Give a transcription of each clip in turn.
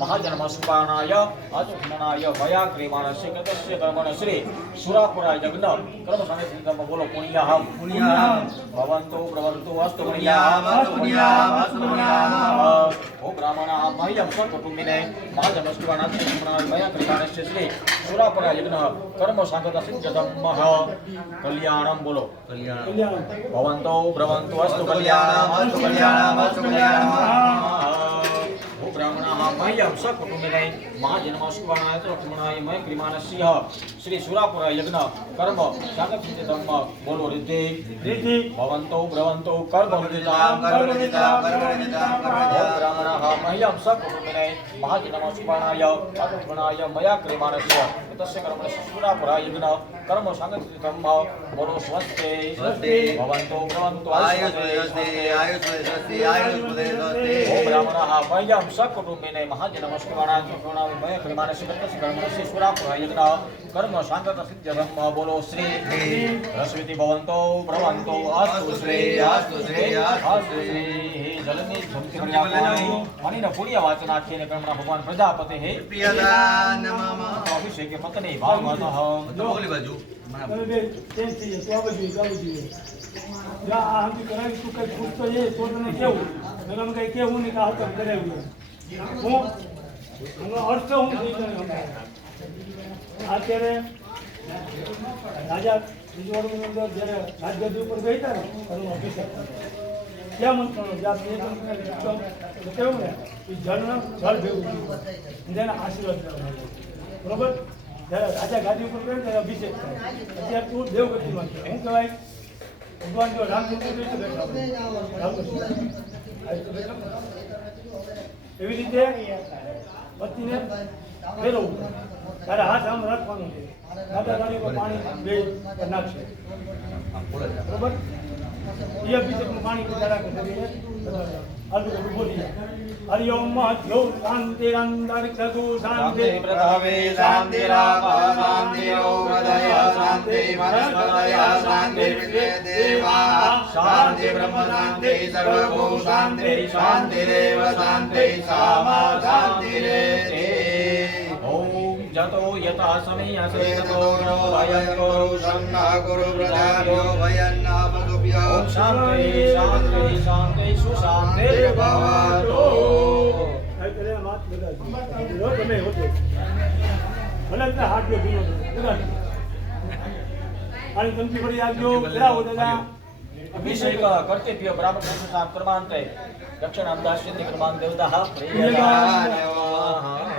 મહાજન્મસ્પાણાય અચુષ્મણાય મયા ક્રિયમાણસ્ય કૃતસ્ય કર્મણ શ્રી સુરાપુરાય યજ્ઞ કર્મ સંગીતમ બોલો પુણ્યાહમ પુણ્યાહમ. ભવંતો પ્રવર્તો અસ્તુ પુણ્યાહમ, અસ્તુ પુણ્યાહમ, અસ્તુ પુણ્યાહમ. ઓ બ્રાહ્મણા મહ્યમ સ્વકુટુંબિને મહાજન્મસ્પાણા મયા ક્રિયમાણસ્ય શ્રી સુરાપુરા યજ્ઞ કર્મ સંગત સિદ્ધતમ કલ્યાણમ બોલો કલ્યાણમ ભવંતો ભ્રવન્તો અસ્તુ કલ્યાણમ, અસ્તુ કલ્યાણમ, અસ્તુ કલ્યાણમ. ઓ બ્રાહ્મણાः મહ્યં સકુટુંબિને મહાજન્મસ્વાણાય લક્ષ્મણાય મય ક્રિમાનસ્ય શ્રી સુરાપુરા યજ્ઞ કર્મ સાગરસિદ્ધમ બોલો રિદ્ધિ રીતિ ભવન્તો ભ્રવન્તો કર્મ કર્મ કર્મણિતામ, કર્મણિતામ, ઓ કર્મણિતામ. બ્રાહ્મણાः મહ્યં સકુટુંબિને મહાજન્મસ્વાણાય લક્ષ્મણાય મયા ક્રિમાનસ્ય તસ્ય કર્મ સુરાપુરા યજ્ઞ કર્મ સાગરસિદ્ધમ બોલો સ્વસ્તે સ્વસ્તિ. ભવન્તો ભ્રવન્તો આયુષ્મદે સ્વસ્તિ, આયુષ્મદે સ્વસ્તિ, મહ્યં સકુટુંબિને મહાજનમસ્કરણાય મય ક્રિમાનસ્ય કૃતસ્ય કર્મણસ્ય સુરાપુરા યજ્ઞ કર્મ શાંતત સિદ્ધધમ્મ બોલો શ્રી શ્રી. ભવંતો પ્રવંતો અસ્તુ શ્રી અસ્તુ શ્રી, અસ્તુ શ્રી. જલની ઝમતી પ્રજાપતિ મણીને પુણ્ય વાચનાખ્યેન કર્મણા ભગવાન પ્રજાપતે હે પ્રિયદાન મમ. અભિષેકે પત્ની ભાગવતઃ તો ઓલી બાજુ. કરાવી તું કંઈ પૂછતો એ તો તને કેવું કેવું નહીં કરાવ્યું હું હમણાં અર્થ હું. અત્યારે રાજા રજવાડાની અંદર જ્યારે રાજગાદી ઉપર ગઈ હતા ને એનો અભિષેક ત્યાં મંત્રનો જ્યાં બે કેવું ને, એ જળના જળ ભેગું થયું. આશીર્વાદ બરોબર? જ્યારે રાજા ગાદી ઉપર ગયો ત્યારે અભિષેક થાય. અત્યારે તું દેવગતિમાં છે. શું કહેવાય? ભગવાન જો રામચંદ્ર રામકૃષ્ણ. એવી રીતે પતિને ફેરવવું ત્યારે હાથ આમ રાખવાનો છે. દાદા દાદી પર પાણી બે નાખશે. બરોબર? એ અભિષેકનું પાણી બધા રાખે. આલુ બધું બોલી જાય હરિ ઓમ મહદ્યો શાંતિરંતરિક્ષતુ શાંતિ શાંતિ પૃથ્વે શાંતિરાપ શાંતિરો હૃદય શાંતિ વનસ્પતય શાંતિ વિશ્વે દેવા શાંતિ બ્રહ્મ શાંતિ સર્વભૂ શાંતિ શાંતિરેવ શાંતિ સામા શાંતિરેતિ ઓમ શાંતિ શાંતિ શાંતિ સુશાંતિ ભવતુ આ કરે આમ હાથ લગાડજો. જો તમે હોજો. ભલે તમે હાથ જો ભીનો કરો. લગાડજો. આની ચમચી ભરી આપજો કરાવો દાદા અભિષેક કર્તવ્ય બ્રાહ્મણ સંસ્થા કર્માંતે દક્ષિણ અમદાસ સિદ્ધિ કર્માંત દેવતા પચીસ ટકા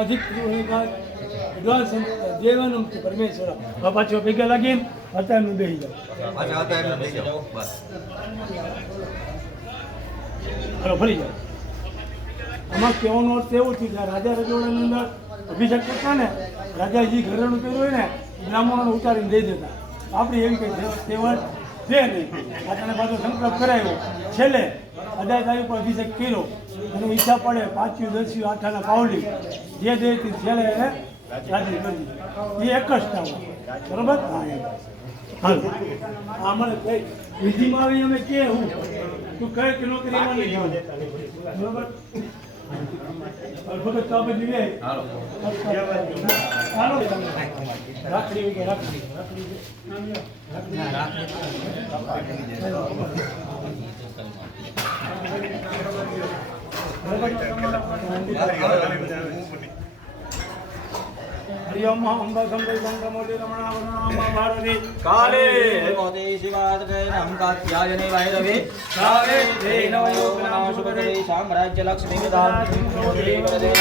અધિક હોયગા. વિદ્વાન સંત દેવાનંદ પાછો ભેગા લાગીને અત્યારનું બેસી જાઓ. પાછા હતા એમને થઈ જાઓ બસ. હાલો ફરી જાઓ. આમાં કહેવાનો અર્થ એવો છે કે રાજા રજવાડાની અંદર અભિષેક કરતા ને રાજાજી ઘરેણું કર્યું હોય ને બ્રાહ્મણોને ઉતારીને દઈ દેતા. આપણી એવી કંઈ સેવન છે નહીં. આટલે પાછો સંકલ્પ કરાવ્યો છેલ્લે અદાયતાઈ પણ અભિષેક કર્યો. અને ઈચ્છા પડે પાંચ્યું દસ્યું આઠાના પાવલી જે દે તે છેલ્લે એને રાજી કરી એ એક જ ટાવર બરોબર? હા એમ હાલ. આ મને વિધિમાં આવી અમે કે હું? તું કઈ કે નોકરી એમાં નહીં જવાનું. બરોબર? ભગત તો હાલો. રાખડી રાખડી. રાખડી હરિ ઓમ અંબા સંભય સંગમોલી રમણા વરણા ભારતી કાલે મોદે શિવાદે નમકાત્યાયને વૈરવે કાલે દેન વયોગના સુભદે સામ્રાજ્ય લક્ષ્મી વિદાન મોદે વરદે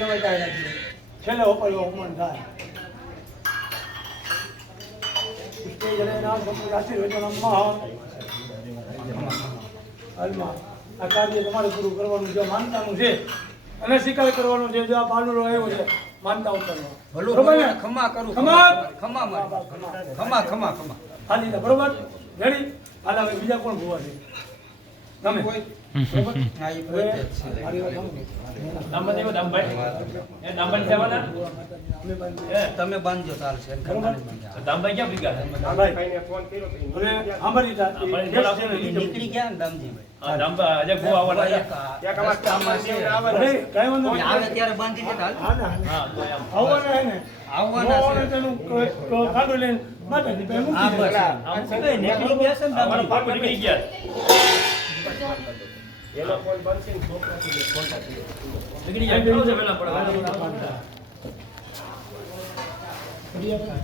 તમે નથી. છેલ્લે પલ્લો હોમણ થાય. આ કાર્ય તમારે પૂરું કરવાનું છે માનતાનું છે. અને સ્વીકાર કરવાનો છે જો આ બાલુડો આવ્યો છે માનતા ઉતરવા ભલું બરોબર ને? ખમા કરું ખમા ખમા? ખમા. ખમા ખમા ખમા. ખાલી બરોબર? રેડી? હાલ હવે બીજા કોણ ભૂવા છે? તમે? તમે બાંધજો ચાલશે. દાંબાઈ ક્યાં ભીગા નીકળી ગયા. ને. દામજીભાઈ આવવાના દેતા હાલ.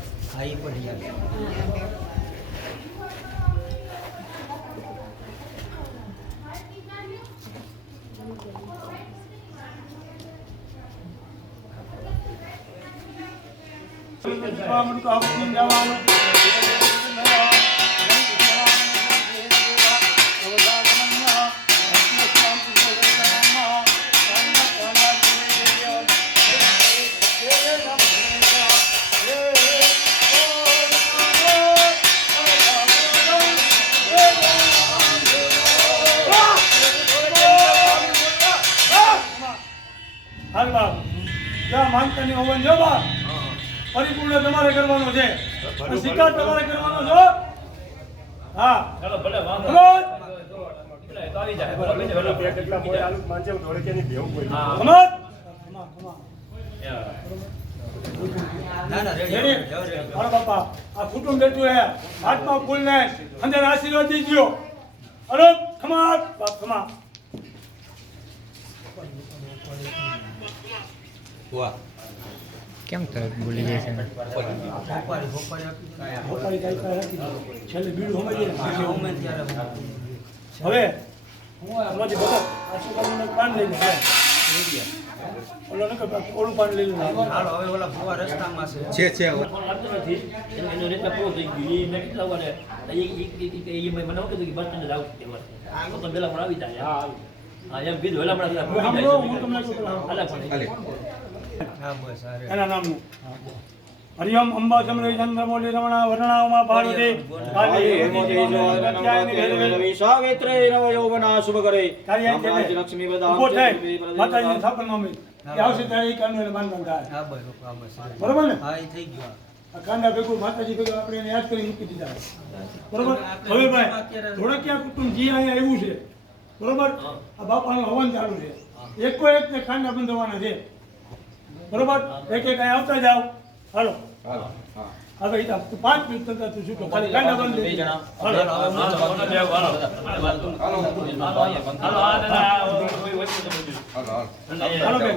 હા, ના. માનતાની હોવન જો પરિપૂર્ણ તમારે કરવાનો છે. સ્વીકાર તમારે કરવાનો છો? હા. ચલો ભલે વાંધો. ના, ના, ને આશીર્વાદ દીજો. અરે ખમા બાપ ખમા. કેમ તરત ભૂલી જાય છે. હવે. ઓલો રસ્તામાં છે ફોન નથી એનું એનું પૂરું થઈ ગયું એ મેં કેટલા વાર એ- મને કીધું કે બસ સ્ટેન્ડ આવું તે વર્ષે. તો તો પણ આવી જાય હા એમ કીધું વહેલા પણ આવી જાય. એના નામનું હરિયમ અંબા ચમરી ચંદ્રમૌલી રમણા વર્ણાઓમાં પાર્વતી સાવિત્રે નવ યૌવના શુભ કરે. લક્ષ્મી મમ્મી આવશે ત્યારે થાય. બરોબર ને? હા, થઈ ગયું કાંડા ભેગું માતાજી ભેગું આપણે એને યાદ કરી મૂકી દીધા. બરોબર? હવે ભાઈ કુટુંબ જી અહીંયા આવ્યું છે બરોબર? આ બાપાનું હવન ચાલુ છે. એકો એક ને કાંડા બંધવાના છે. બરોબર? એક એક આવતા જાઓ. હાલો. હવે ઈ પાંચ મિનિટ થતા તું શું ખાલી કાંડા બંધ બે જણા. હાલો. હાલો, હાલો, હાલો, હાલો. હાલો, આ દાદા, આ કોઈ વસ્તુ તો બધું. હાલો બેન.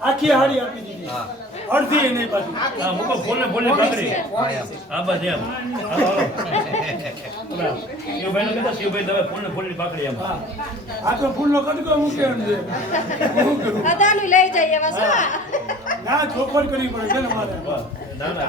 આખી હાડી આપી દીધી અડધી એ નહીં પાછી હા, મૂકો ફૂલને ફૂલની પાકડી. હા, બસ એમ. શિવભાઈ નો કહેતા શિવભાઈ તમે ફૂલને ફૂલની પાકડી એમ. આ તો ફૂલનો કટકો મૂકે એમ છે અદાનું લઈ જઈએ બસ ના ચોખવટ કરવી પડે છે ને મારે ના, ના,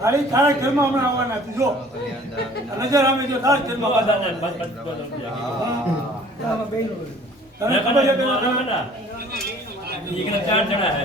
હાલી તારા ઘરમાં હમણાં આવવાના જો નજર આવે જો તારા ઘરમાં. તને ચાર જણા હે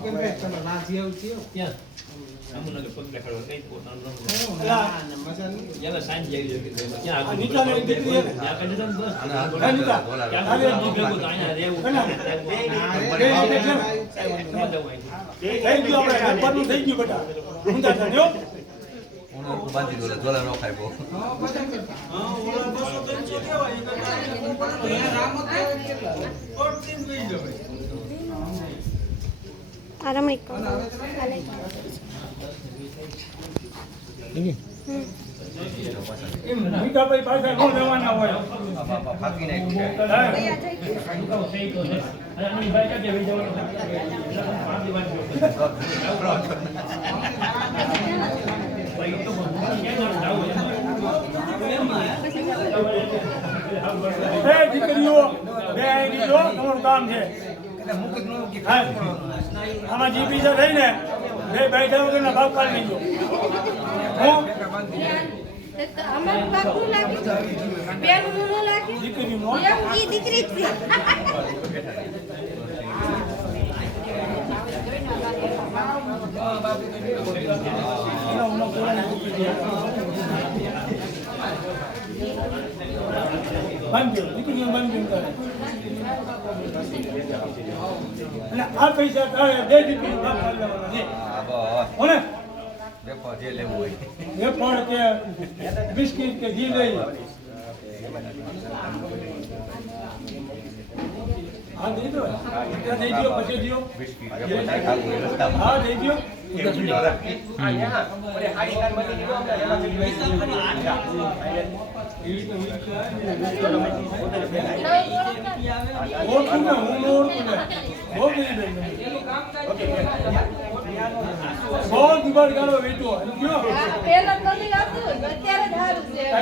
બધા આવો? બધા- એ બધા empty વાળા જોઈ. હલો, આમાં મેં મહેમાન હતા, હોય, અમે બધા. હું? ક્યાં? આમુનાગે પગ દેખાડો, કઈ પોતાનું નામ લે. અલા, યાલા સાંજે આવી જતી હતી. ક્યાં આ આગળ? નીતાને એક દીકરી છે ને? દીધા ને બસ. હે, નીતા? ક્યાં તારી એક આગળ દીકરી. ભેગું તો અહીંયા રહેવું. કોના? બે દીકરી છે ને? સમજાવું અહીંથી. થઈ ગયું આપણે ગણપતનું થઈ ગયું બેટા ઊંધા થજો આ રમણીક કહો. હાલે. એમ મીઠાભાઈ પાછા નો જવાના હોય હે? અને આની બાઈક જ એવી જવાનું. પાંચથી પાંચ દિવસ. ભાઈ, તો ક્યાં જવાનું? એ દીકરીઓ બે જો તમારું કામ છે. આમાં જીપી છે થઈ ને બે બેઠા વગરના ભાવ કાઢી લીધો. હું? બંધ દીકરી જ બાંધ્યો કરે અને આ પૈસા તારે બે દીકરી ભાગ કાઢી લેવાના છે કોને વેફર કે બિસ્કિટ કે ઘી લઈ. હા દઈ દો. દઈ દો પછી દો હા દઈ દો ઓળખું ને હું ઓળખું ને. બહુ ગરીબ બેન ગાળો છે.